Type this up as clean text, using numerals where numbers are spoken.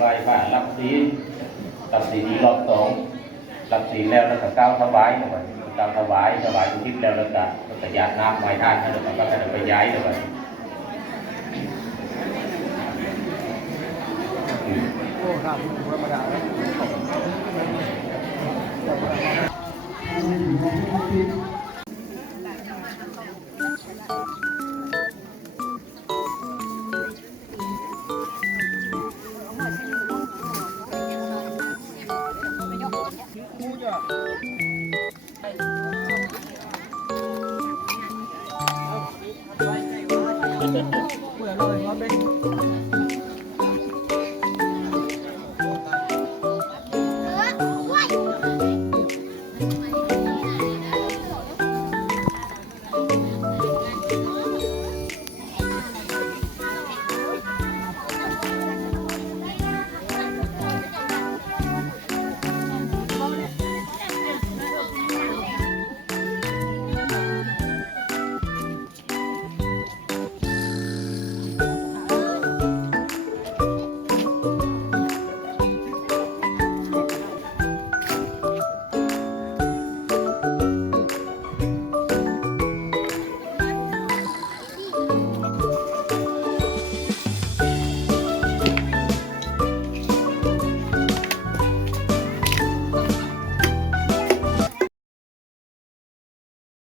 ไหว้พระรับศีลนี้รอบสองรับศีลแล้วก็ก้าวถวายเลยก้าวถวายอุทิศแล้วก็หยาดน้ำไม้ท่านแล้วก็ไปย้ายเลยโอ้ครับธรรมดาแล้ว